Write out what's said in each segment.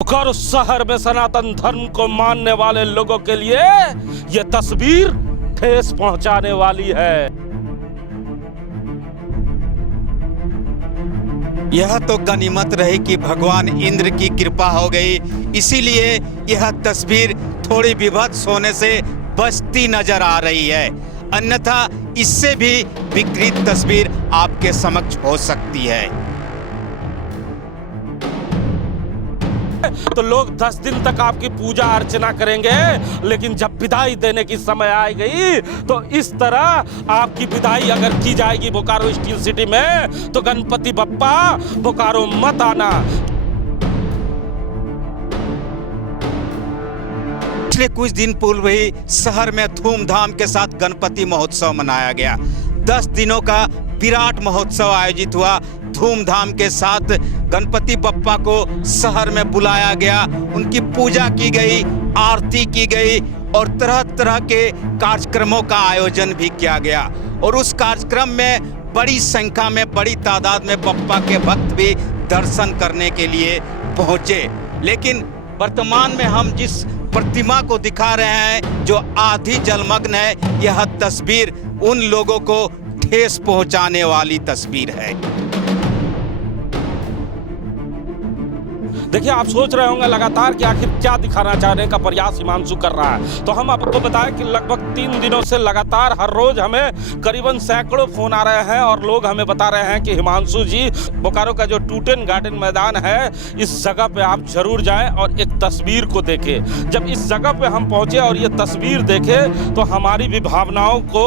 बोकारो शहर में सनातन धर्म को मानने वाले लोगों के लिए यह तस्वीर ठेस पहुंचाने वाली है। यह तो गनीमत रही कि भगवान इंद्र की कृपा हो गई, इसीलिए यह तस्वीर थोड़ी विभत्स होने से बचती नजर आ रही है, अन्यथा इससे भी विकृत तस्वीर आपके समक्ष हो सकती है। तो लोग 10 दिन तक आपकी पूजा अर्चना करेंगे, लेकिन जब विदाई देने की समय आ गई तो इस तरह आपकी विदाई अगर की जाएगी बोकारो स्टील सिटी में, तो गणपति बप्पा बोकारो मत आना। पिछले कुछ दिन पूर्व ही शहर में धूमधाम के साथ गणपति महोत्सव मनाया गया। 10 दिनों का विराट महोत्सव आयोजित हुआ। धूमधाम के साथ गणपति बप्पा को शहर में बुलाया गया, उनकी पूजा की गई, आरती की गई और तरह तरह के कार्यक्रमों का आयोजन भी किया गया। और उस कार्यक्रम में बड़ी संख्या में, बड़ी तादाद में बप्पा के भक्त भी दर्शन करने के लिए पहुंचे। लेकिन वर्तमान में हम जिस प्रतिमा को दिखा रहे हैं, जो आधी जलमग्न है, यह तस्वीर उन लोगों को ठेस पहुंचाने वाली तस्वीर है। देखिए, आप सोच रहे होंगे लगातार कि आखिर क्या दिखाना चाहने का प्रयास हिमांशु कर रहा है। तो हम आपको बताएं कि लगभग 3 दिनों से लगातार हर रोज हमें करीबन सैकड़ों फोन आ रहे हैं और लोग हमें बता रहे हैं कि हिमांशु जी, बोकारो का जो टूटेन गार्डन मैदान है, इस जगह पे आप जरूर जाएं और एक तस्वीर को देखें। जब इस जगह पे हम पहुंचे और ये तस्वीर देखे तो हमारी भी भावनाओं को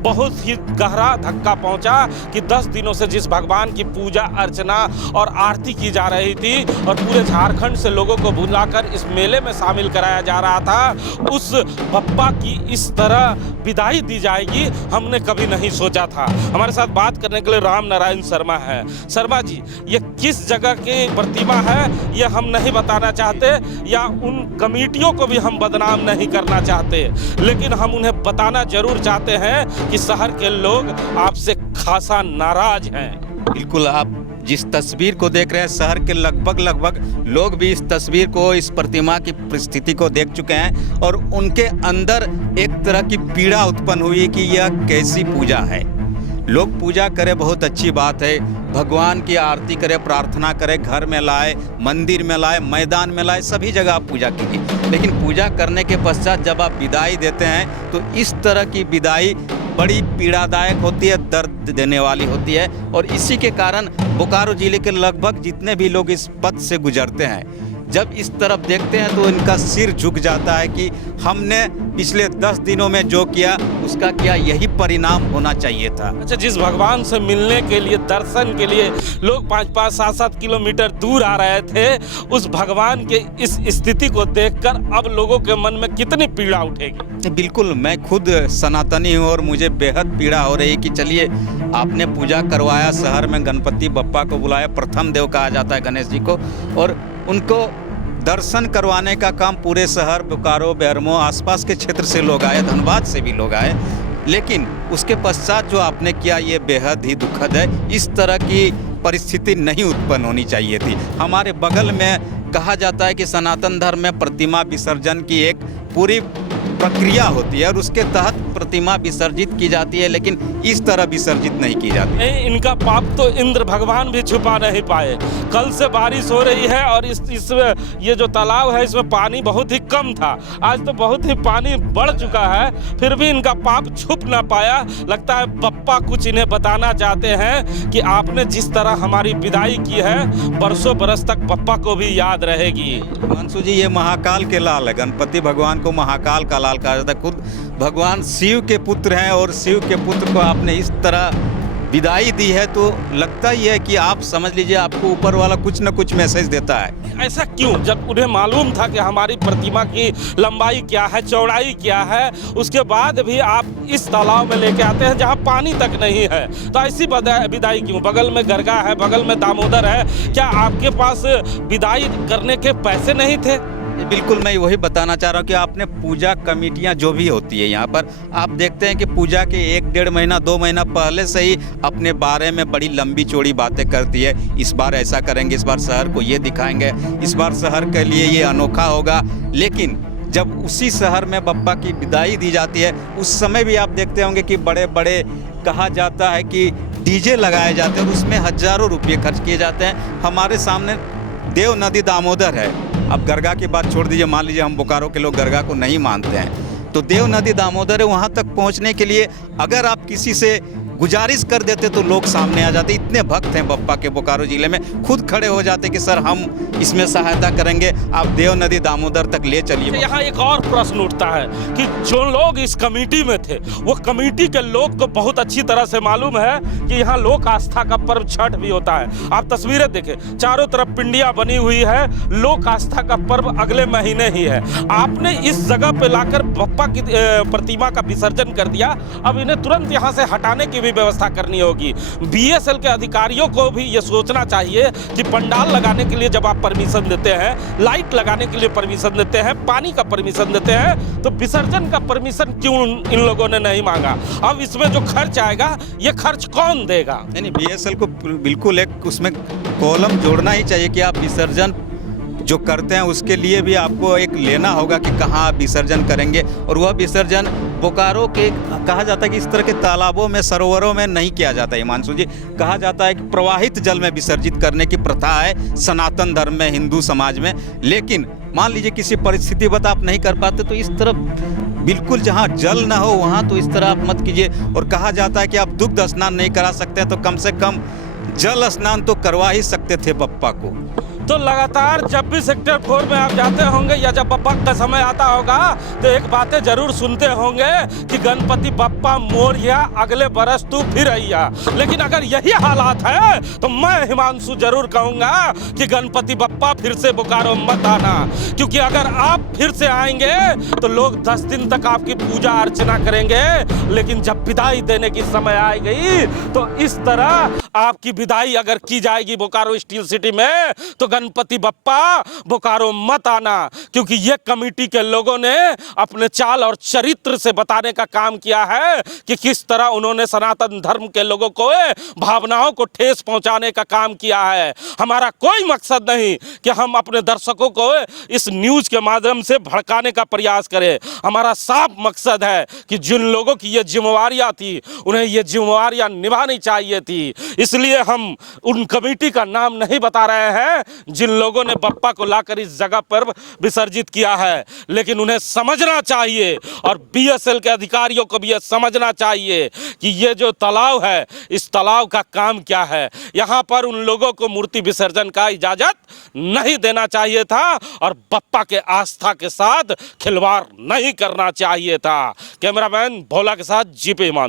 बहुत ही गहरा धक्का पहुंचा कि 10 दिनों से जिस भगवान की पूजा अर्चना और आरती की जा रही थी और पूरे झारखंड से लोगों को बुलाकर इस मेले में शामिल कराया जा रहा था, उस बप्पा की इस तरह विदाई दी जाएगी हमने कभी नहीं सोचा था। हमारे साथ बात करने के लिए राम नारायण शर्मा है। शर्मा जी, ये किस जगह की प्रतिमा है ये हम नहीं बताना चाहते, या उन कमेटियों को भी हम बदनाम नहीं करना चाहते, लेकिन हम उन्हें बताना जरूर चाहते हैं कि शहर के लोग आपसे खासा नाराज हैं। बिल्कुल, आप जिस तस्वीर को देख रहे हैं, शहर के लगभग लोग भी इस तस्वीर को, इस प्रतिमा की परिस्थिति को देख चुके हैं और उनके अंदर एक तरह की पीड़ा उत्पन्न हुई कि यह कैसी पूजा है। लोग पूजा करें, बहुत अच्छी बात है, भगवान की आरती करें, प्रार्थना करें, घर में लाए, मंदिर में लाए, मैदान में लाए, सभी जगह आप पूजा कीजिए। लेकिन पूजा करने के पश्चात जब आप विदाई देते हैं तो इस तरह की विदाई बड़ी पीड़ादायक होती है, दर्द देने वाली होती है। और इसी के कारण बोकारो जिले के लगभग जितने भी लोग इस पथ से गुजरते हैं, जब इस तरफ देखते हैं तो इनका सिर झुक जाता है कि हमने पिछले 10 दिनों में जो किया उसका क्या यही परिणाम होना चाहिए था। अच्छा, जिस भगवान से मिलने के लिए, दर्शन के लिए लोग 5-5, 7-7 किलोमीटर दूर आ रहे थे, उस भगवान के इस स्थिति को देखकर अब लोगों के मन में कितनी पीड़ा उठेगी। बिल्कुल, मैं खुद सनातनी हूँ और मुझे बेहद पीड़ा हो रही कि चलिए, आपने पूजा करवाया, शहर में गणपति बप्पा को बुलाया, प्रथम देव कहा जाता है गणेश जी को, और उनको दर्शन करवाने का काम पूरे शहर बोकारो, बेरमो, आसपास के क्षेत्र से लोग आए, धनबाद से भी लोग आए। लेकिन उसके पश्चात जो आपने किया ये बेहद ही दुखद है। इस तरह की परिस्थिति नहीं उत्पन्न होनी चाहिए थी। हमारे बगल में कहा जाता है कि सनातन धर्म में प्रतिमा विसर्जन की एक पूरी प्रक्रिया होती है और उसके तहत प्रतिमा विसर्जित की जाती है, लेकिन इस तरह विसर्जित नहीं की जाती। नहीं, इनका पाप तो इंद्र भगवान भी छुपा नहीं पाए। कल से बारिश हो रही है और इस ये जो तालाब है इसमें पानी बहुत ही कम था, आज तो बहुत ही पानी बढ़ चुका है, फिर भी इनका पाप छुप ना पाया। लगता है बप्पा कुछ इन्हें बताना चाहते हैं कि आपने जिस तरह हमारी विदाई की है, बरसों बरस तक बप्पा को भी याद रहेगी। हिमांशु जी, ये महाकाल के लाल है, गणपति भगवान को महाकाल का लाल कहा जाता है। खुद भगवान शिव के पुत्र हैं और शिव के पुत्र को आपने इस तरह विदाई दी है, तो लगता ही है कि आप समझ लीजिए आपको ऊपर वाला कुछ न कुछ मैसेज देता है। ऐसा क्यों? जब उन्हें मालूम था कि हमारी प्रतिमा की लंबाई क्या है, चौड़ाई क्या है, उसके बाद भी आप इस तालाब में लेके आते हैं जहां पानी तक नहीं है, तो ऐसी विदाई क्यों? बगल में गरगा है, बगल में दामोदर है, क्या आपके पास विदाई करने के पैसे नहीं थे? बिल्कुल, मैं वही बताना चाह रहा हूँ कि आपने पूजा कमेटियाँ जो भी होती है यहाँ पर, आप देखते हैं कि पूजा के 1-1.5 महीना 2 महीना पहले से ही अपने बारे में बड़ी लंबी चौड़ी बातें करती है। इस बार ऐसा करेंगे, इस बार शहर को ये दिखाएंगे, इस बार शहर के लिए ये अनोखा होगा। लेकिन जब उसी शहर में बप्पा की विदाई दी जाती है, उस समय भी आप देखते होंगे कि बड़े बड़े कहा जाता है कि डीजे लगाए जाते हैं और उसमें हज़ारों रुपये खर्च किए जाते हैं। हमारे सामने देव नदी दामोदर है। अब गरगा की बात छोड़ दीजिए, मान लीजिए हम बोकारो के लोग गरगा को नहीं मानते हैं, तो देव नदी दामोदर है, वहाँ तक पहुँचने के लिए अगर आप किसी से गुजारिश कर देते तो लोग सामने आ जाते। इतने भक्त हैं बप्पा के बोकारो जिले में, खुद खड़े हो जाते कि सर हम इसमें सहायता करेंगे, आप देव नदी दामोदर तक ले चलिए। यहाँ एक और प्रश्न उठता है कि जो लोग इस कमेटी में थे, वो कमेटी के लोग को बहुत अच्छी तरह से मालूम है कि यहाँ लोक आस्था का पर्व छठ भी होता है। आप तस्वीरें देखें, चारों तरफ पिंडियां बनी हुई है, लोक आस्था का पर्व अगले महीने ही है। आपने इस जगह पे लाकर बप्पा की प्रतिमा का विसर्जन कर दिया, अब इन्हें तुरंत यहाँ से हटाने की व्यवस्था करनी होगी। बीएसएल के अधिकारियों को भी ये सोचना चाहिए कि पंडाल लगाने के लिए जब आप परमिशन देते हैं, लाइट लगाने के लिए परमिशन देते हैं, पानी का परमिशन देते हैं, तो विसर्जन का परमिशन क्यों इन लोगों ने नहीं मांगा? अब इसमें जो खर्च आएगा, ये खर्च कौन देगा? नहीं, बीएसएल को बिल्कुल एक उसमें कॉलम जोड़ना ही चाहिए कि आप विसर्जन जो करते हैं उसके लिए भी आपको एक लेना होगा कि कहाँ आप विसर्जन करेंगे। और वह विसर्जन बोकारो के कहा जाता है कि इस तरह के तालाबों में, सरोवरों में नहीं किया जाता है हिमांशु जी। कहा जाता है कि प्रवाहित जल में विसर्जित करने की प्रथा है सनातन धर्म में, हिंदू समाज में। लेकिन मान लीजिए किसी परिस्थिति बता आप नहीं कर पाते तो इस तरफ बिल्कुल जहाँ जल ना हो वहाँ तो इस तरह आप मत कीजिए। और कहा जाता है कि आप दुग्ध स्नान नहीं करा सकते तो कम से कम जल स्नान तो करवा ही सकते थे बप्पा को। तो लगातार जब भी सेक्टर 4 में आप जाते होंगे या जब बप्पा का समय आता होगा तो एक बातें जरूर सुनते होंगे कि गणपति बप्पा मोरया, अगले बरस तू फिर आइया। लेकिन अगर यही हालात है तो मैं हिमांशु जरूर कहूंगा कि गणपति बप्पा फिर से बोकारो मत आना, क्योंकि अगर आप फिर से आएंगे तो लोग 10 दिन तक आपकी पूजा अर्चना करेंगे, लेकिन जब विदाई देने की समय आई गई तो इस तरह आपकी विदाई अगर की जाएगी बोकारो स्टील सिटी में तो गणपति बप्पा बोकारो मत आना। क्योंकि ये कमेटी के लोगों ने अपने चाल और चरित्र से बताने का काम किया है कि किस तरह उन्होंने सनातन धर्म के लोगों को भावनाओं को ठेस पहुंचाने का काम किया है। हमारा कोई मकसद नहीं कि हम अपने दर्शकों को इस न्यूज के माध्यम से भड़काने का प्रयास करें। हमारा साफ मकसद है कि जिन लोगों की ये जिम्मेवारियां थी उन्हें ये जिम्मेवारियां निभानी चाहिए थी। इसलिए हम उन कमेटी का नाम नहीं बता रहे हैं जिन लोगों ने बप्पा को लाकर इस जगह पर विसर्जित किया है, लेकिन उन्हें समझना चाहिए और बीएसएल के अधिकारियों को भी यह समझना चाहिए कि ये जो तालाब है, इस तालाब का काम क्या है। यहाँ पर उन लोगों को मूर्ति विसर्जन का इजाजत नहीं देना चाहिए था और बप्पा के आस्था के साथ खिलवाड़ नहीं करना चाहिए था। कैमरामैन भोला के साथ जीपी ईमान।